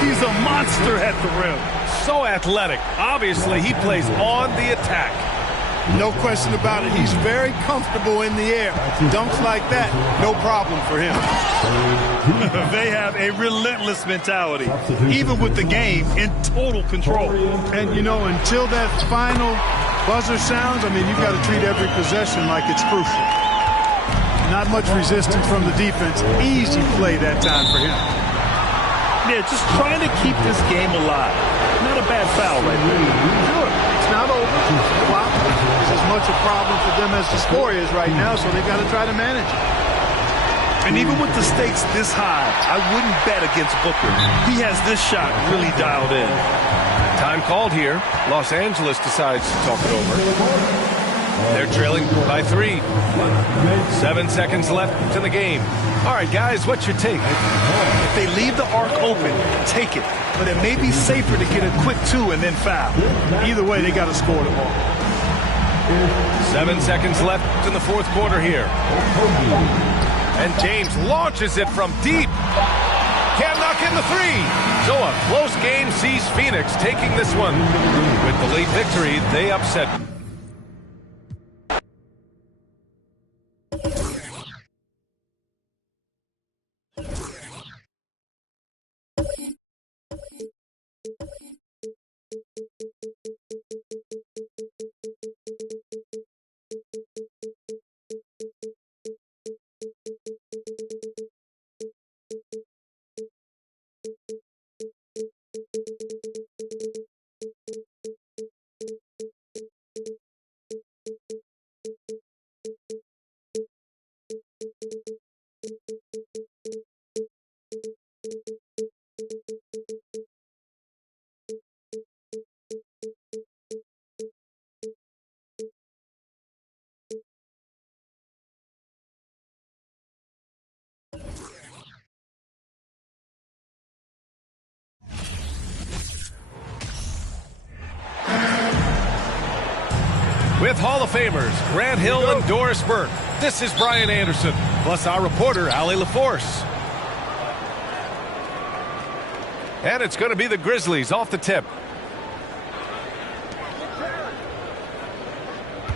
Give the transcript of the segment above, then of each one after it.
He's a monster at the rim. So athletic. Obviously, he plays on the attack. No question about it. He's very comfortable in the air. Dunks like that, no problem for him. They have a relentless mentality, even with the game in total control. And, you know, until that final buzzer sounds, I mean, you've got to treat every possession like it's crucial. Not much resistance from the defense. Easy play that time for him. Yeah, just trying to keep this game alive. Not a bad foul right there. Sure, it's not over. Clock is as much a problem for them as the score is right now, so they've got to try to manage it. And even with the stakes this high, I wouldn't bet against Booker. He has this shot really dialed in. Time called here. Los Angeles decides to talk it over. They're trailing by 3. 7 seconds left in the game. All right, guys, what's your take? If they leave the arc open, take it. But it may be safer to get a quick 2 and then foul. Either way, they got to score the ball. 7 seconds left in the fourth quarter here. And James launches it from deep. Can't knock in the 3. So a close game sees Phoenix taking this one. With the late victory, they upset. With Hall of Famers Grant Hill and Doris Burke, this is Brian Anderson, plus our reporter, Allie LaForce. And it's going to be the Grizzlies off the tip.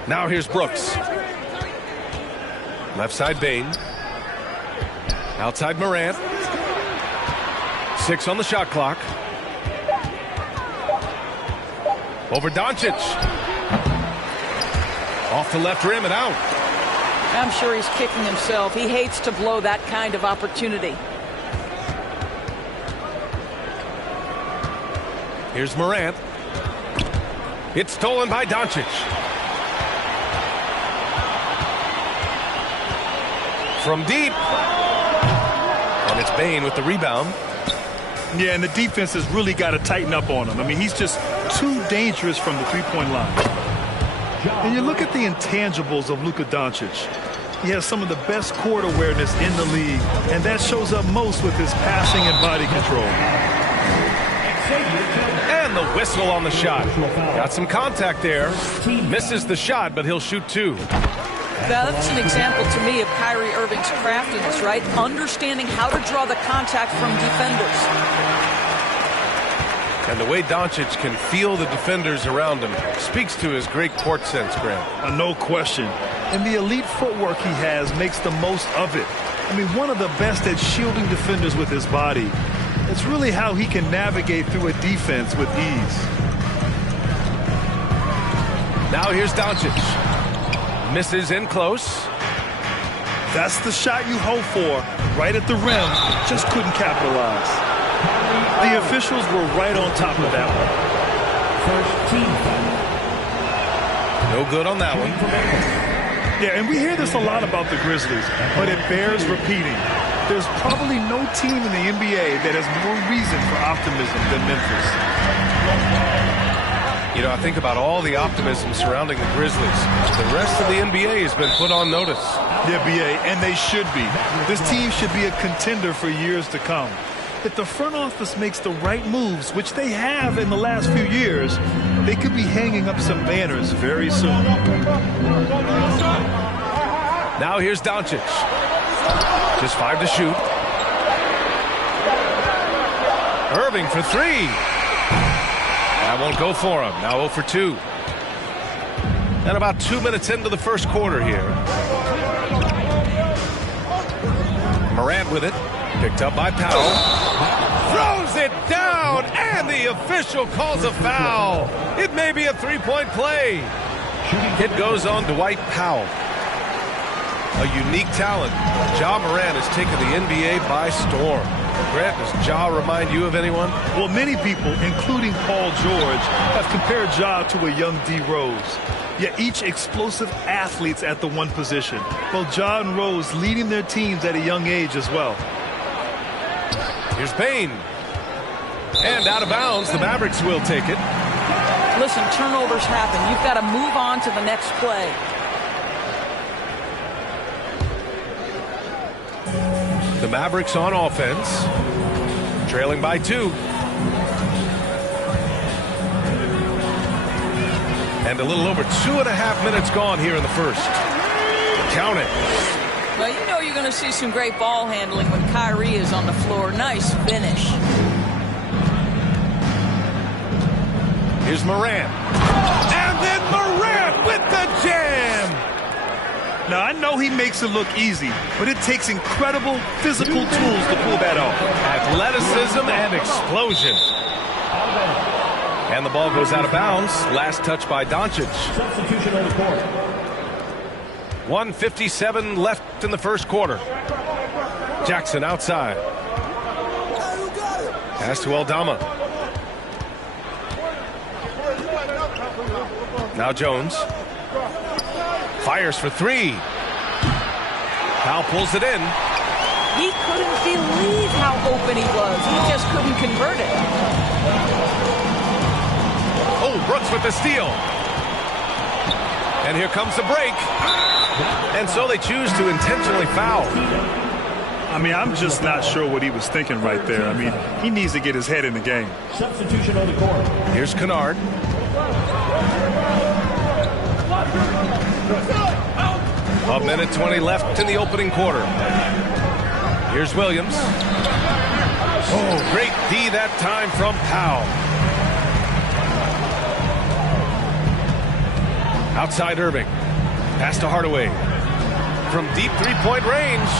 Now here's Brooks. Left side Bane. Outside Morant. 6 on the shot clock. Over Doncic. Off the left rim and out. I'm sure he's kicking himself. He hates to blow that kind of opportunity. Here's Morant. It's stolen by Doncic. From deep. And it's Bane with the rebound. Yeah, and the defense has really got to tighten up on him. I mean, he's just too dangerous from the three-point line. And you look at the intangibles of Luka Doncic. He has some of the best court awareness in the league, and that shows up most with his passing and body control. And the whistle on the shot. Got some contact there. Misses the shot, but he'll shoot 2. That's an example to me of Kyrie Irving's craftiness, right? Understanding how to draw the contact from defenders. And the way Doncic can feel the defenders around him speaks to his great court sense, Grant. No question. And the elite footwork he has makes the most of it. I mean, one of the best at shielding defenders with his body. It's really how he can navigate through a defense with ease. Now here's Doncic. Misses in close. That's the shot you hope for. Right at the rim. Just couldn't capitalize. The officials were right on top of that one. No good on that one. Yeah, and we hear this a lot about the Grizzlies, but it bears repeating. There's probably no team in the NBA that has more reason for optimism than Memphis. You know, I think about all the optimism surrounding the Grizzlies. The rest of the NBA has been put on notice. The NBA, and they should be. This team should be a contender for years to come. If the front office makes the right moves, which they have in the last few years, they could be hanging up some banners very soon. Now here's Doncic. Just 5 to shoot. Irving for three. That won't go for him. Now 0 for 2. And about 2 minutes into the first quarter here. Morant with it. Picked up by Powell. Throws it down, and the official calls a foul. It may be a three-point play. It goes on Dwight Powell. A unique talent. Ja Morant has taken the NBA by storm. Grant, does Ja remind you of anyone? Well, many people, including Paul George, have compared Ja to a young D. Rose. Yet each explosive athletes at the one position. Both Ja and Rose leading their teams at a young age as well. Here's Payne. And out of bounds, the Mavericks will take it. Listen, turnovers happen. You've got to move on to the next play. The Mavericks on offense, trailing by 2. And a little over 2.5 minutes gone here in the first. Count it. Well, you know you're going to see some great ball handling when Kyrie is on the floor. Nice finish. Here's Morant. And then Morant with the jam. Now, I know he makes it look easy, but it takes incredible physical tools to pull that off. Athleticism and explosion. And the ball goes out of bounds. Last touch by Doncic. Substitution on the court. 1:57 left in the first quarter. Jackson outside. Pass to Aldama. Now Jones. Fires for 3. Powell pulls it in. He couldn't believe how open he was. He just couldn't convert it. Oh, Brooks with the steal. And here comes the break. And so they choose to intentionally foul. I mean, I'm just not sure what he was thinking right there. I mean, he needs to get his head in the game. Substitution on the court. Here's Kennard. A minute 20 left in the opening quarter. Here's Williams. Oh, great D that time from Powell. Outside Irving. Pass to Hardaway. From deep three-point range.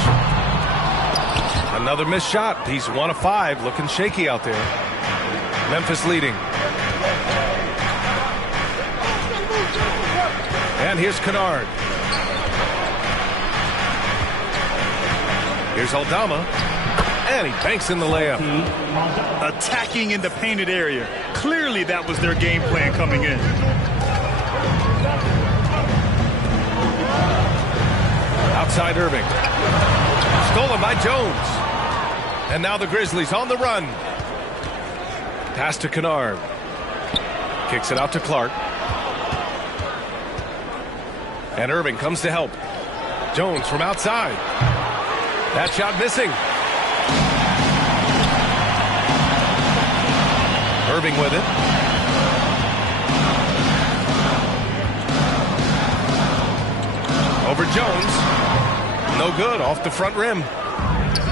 Another missed shot. He's 1 of 5. Looking shaky out there. Memphis leading. And here's Kennard. Here's Aldama. And he banks in the layup. Attacking in the painted area. Clearly that was their game plan coming in. Outside Irving. Stolen by Jones. And now the Grizzlies on the run. Pass to Kennard. Kicks it out to Clark. And Irving comes to help. Jones from outside. That shot missing. Irving with it. Over Jones. No good, off the front rim.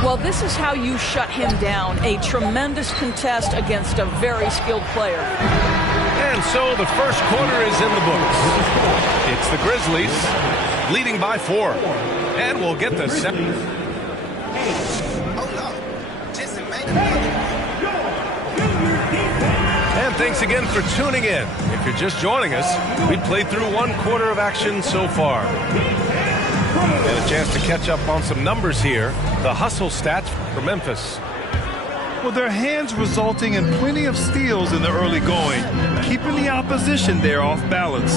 Well, this is how you shut him down. A tremendous contest against a very skilled player. And so the first quarter is in the books. It's the Grizzlies leading by 4. And we'll get the second. And thanks again for tuning in. If you're just joining us, we've played through 1 quarter of action so far. And a chance to catch up on some numbers here. The hustle stats for Memphis. Well, their hands resulting in plenty of steals in the early going, keeping the opposition there off balance.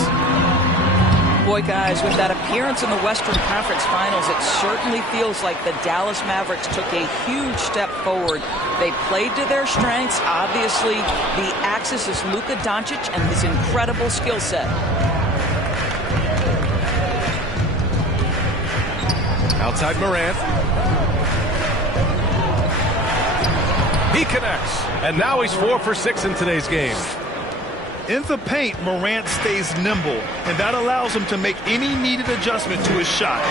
Boy, guys, with that appearance in the Western Conference Finals, it certainly feels like the Dallas Mavericks took a huge step forward. They played to their strengths. Obviously, the axis is Luka Doncic and his incredible skill set. Outside Morant. He connects. And now he's 4 for 6 in today's game. In the paint, Morant stays nimble, and that allows him to make any needed adjustment to his shot.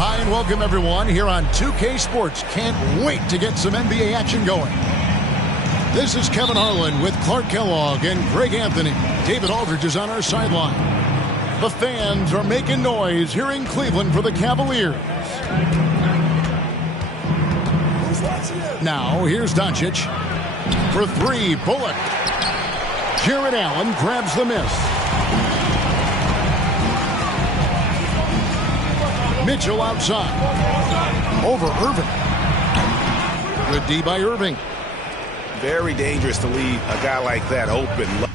Hi and welcome everyone here on 2K Sports. Can't wait to get some NBA action going. This is Kevin Harlan with Clark Kellogg and Greg Anthony. David Aldridge is on our sideline. The fans are making noise here in Cleveland for the Cavaliers. Now here's Doncic. For three, Bullock. Jared Allen grabs the miss. Mitchell outside. Over Irving. Good D by Irving. Very dangerous to leave a guy like that open.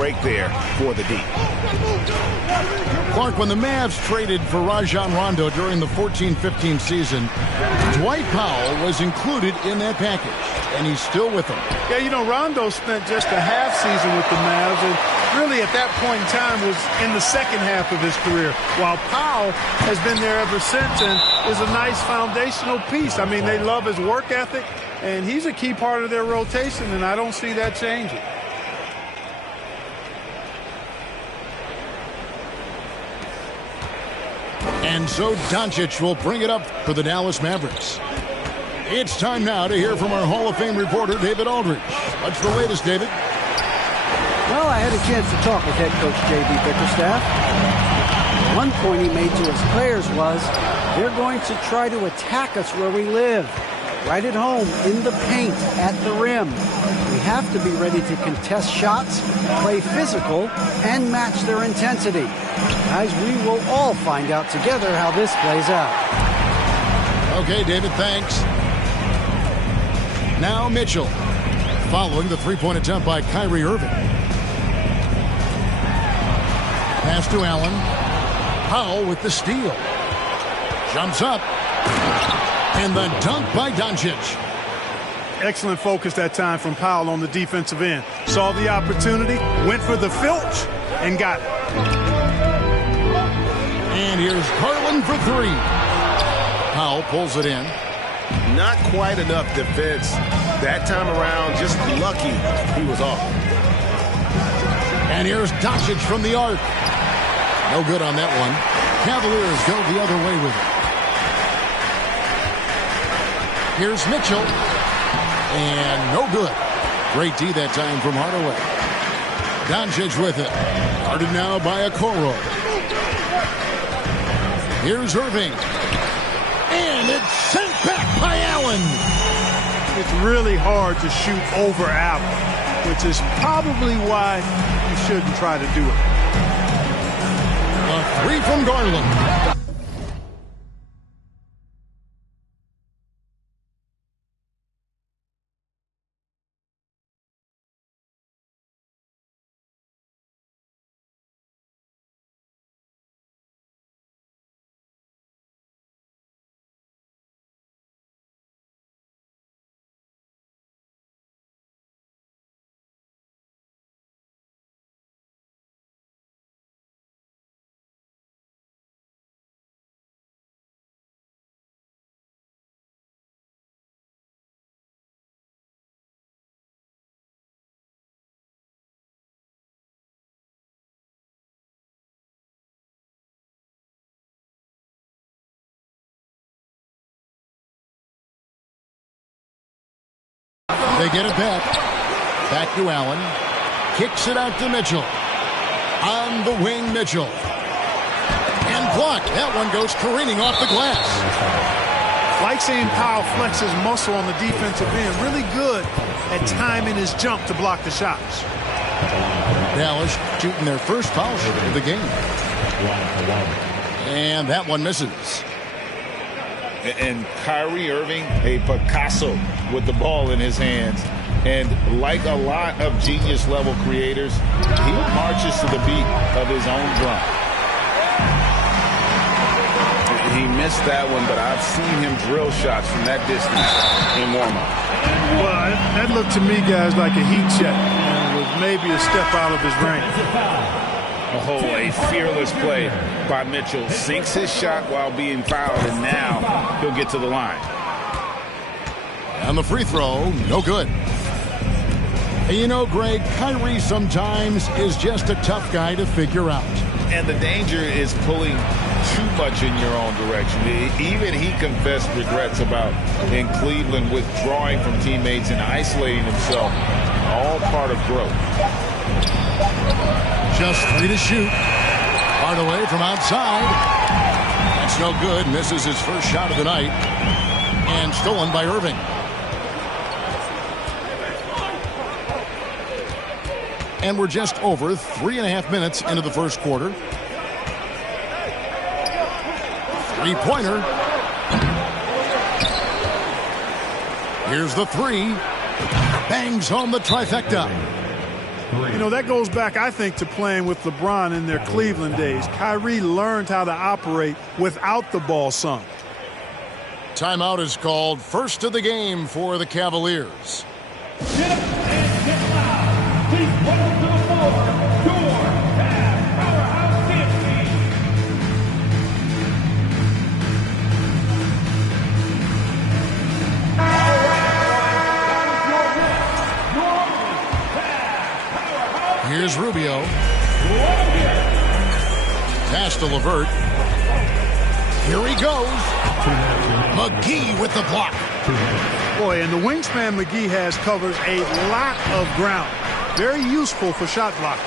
break there for the D. Clark, when the Mavs traded for Rajon Rondo during the 14-15 season, Dwight Powell was included in that package, and he's still with them. Yeah, you know, Rondo spent just a half season with the Mavs, and really at that point in time was in the second half of his career, while Powell has been there ever since and is a nice foundational piece. I mean, they love his work ethic, and he's a key part of their rotation, and I don't see that changing. And so Doncic will bring it up for the Dallas Mavericks. It's time now to hear from our Hall of Fame reporter, David Aldridge. What's the latest, David? Well, I had a chance to talk with head coach J.B. Bickerstaff. One point he made to his players was, they're going to try to attack us where we live. Right at home, in the paint, at the rim. We have to be ready to contest shots, play physical, and match their intensity. Guys, we will all find out together how this plays out. Okay, David, thanks. Now Mitchell, following the three-point attempt by Kyrie Irving. Pass to Allen. Powell with the steal. Jumps up. And the dunk by Doncic. Excellent focus that time from Powell on the defensive end. Saw the opportunity, went for the filch, and got it. And here's Garland for three. Powell pulls it in. Not quite enough defense that time around. Just lucky he was off. And here's Doncic from the arc. No good on that one. Cavaliers go the other way with it. Here's Mitchell. And no good. Great D that time from Hardaway. Doncic with it. Guarded now by Okoro. Here's Irving. And it's sent back by Allen. It's really hard to shoot over Allen, which is probably why you shouldn't try to do it. A three from Garland. They get it back. Back to Allen. Kicks it out to Mitchell. On the wing, Mitchell. And blocked. That one goes careening off the glass. Like seeing Powell flex his muscle on the defensive end. Really good at timing his jump to block the shots. Dallas shooting their first foul shot of the game. And that one misses. And Kyrie Irving, a Picasso with the ball in his hands. And like a lot of genius-level creators, he marches to the beat of his own drum. He missed that one, but I've seen him drill shots from that distance in warm-up. Well, that looked to me, guys, like a heat check. And it was maybe a step out of his range. Oh, a fearless play by Mitchell. Sinks his shot while being fouled, and now he'll get to the line. And the free throw, no good. And you know, Greg, Kyrie sometimes is just a tough guy to figure out. And the danger is pulling too much in your own direction. Even he confessed regrets about in Cleveland withdrawing from teammates and isolating himself. All part of growth. Just three to shoot. Hardaway from outside. That's no good. Misses his first shot of the night. And stolen by Irving. And we're just over 3.5 minutes into the first quarter. Three-pointer. Here's the three. Bangs home the trifecta. You know, that goes back, I think, to playing with LeBron in their Cleveland days. Kyrie learned how to operate without the ball some. Timeout is called. First of the game for the Cavaliers. Get up and get loud. Please welcome to the floor, your Cavs powerhouse dance team. Here's Rubio. Pass to LeVert. Here he goes. McGee with the block. Boy, and the wingspan McGee has covers a lot of ground. Very useful for shot blocking.